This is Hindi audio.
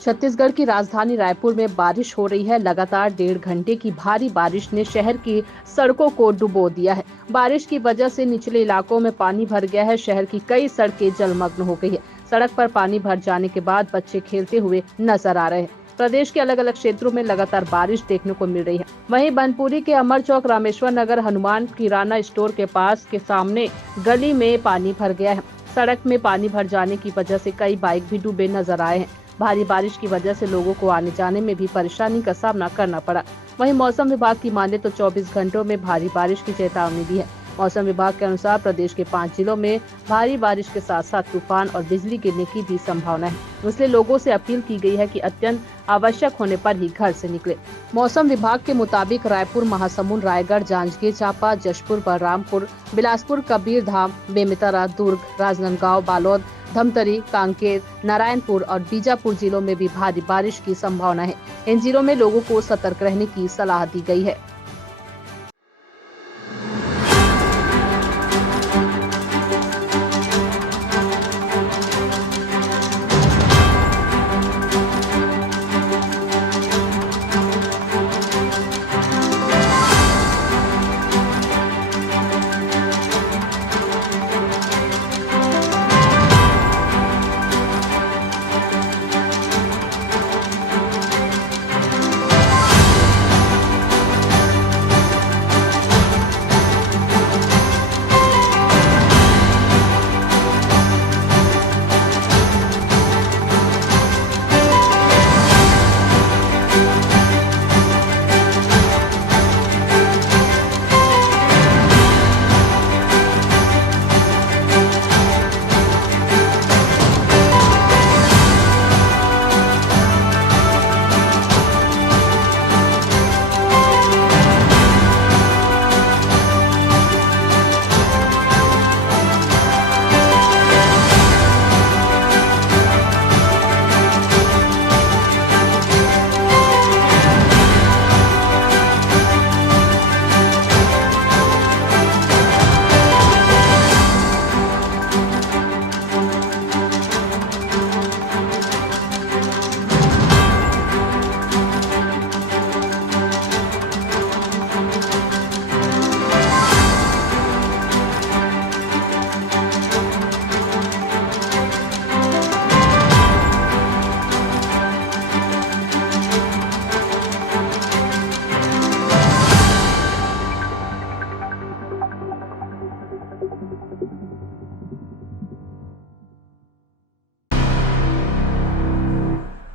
छत्तीसगढ़ की राजधानी रायपुर में बारिश हो रही है। लगातार 1.5 घंटे की भारी बारिश ने शहर की सड़कों को डुबो दिया है। बारिश की वजह से निचले इलाकों में पानी भर गया है। शहर की कई सड़कें जलमग्न हो गई है। सड़क पर पानी भर जाने के बाद बच्चे खेलते हुए नजर आ रहे हैं। प्रदेश के अलग अलग क्षेत्रों में लगातार बारिश देखने को मिल रही है। वहीं बनपुरी के अमर चौक, रामेश्वर नगर, हनुमान किराना स्टोर के पास के सामने गली में पानी भर गया है। सड़क में पानी भर जाने की वजह से कई बाइक भी डूबे नजर आए हैं। भारी बारिश की वजह से लोगों को आने जाने में भी परेशानी का सामना करना पड़ा। वहीं मौसम विभाग की माने तो 24 घंटों में भारी बारिश की चेतावनी दी है। मौसम विभाग के अनुसार प्रदेश के 5 जिलों में भारी बारिश के साथ साथ तूफान और बिजली गिरने की भी संभावना है। इसलिए लोगों से अपील की गई है कि अत्यंत आवश्यक होने पर ही घर से निकले। मौसम विभाग के मुताबिक रायपुर, महासमुंद, रायगढ़, जांजगीर चांपा, जशपुर, बलरामपुर, बिलासपुर, कबीरधाम, बेमेतरा, दुर्ग, राजनांदगांव, बालोद, धमतरी, कांकेर, नारायणपुर और बीजापुर जिलों में भी भारी बारिश की संभावना है। इन जिलों में लोगों को सतर्क रहने की सलाह दी गई है।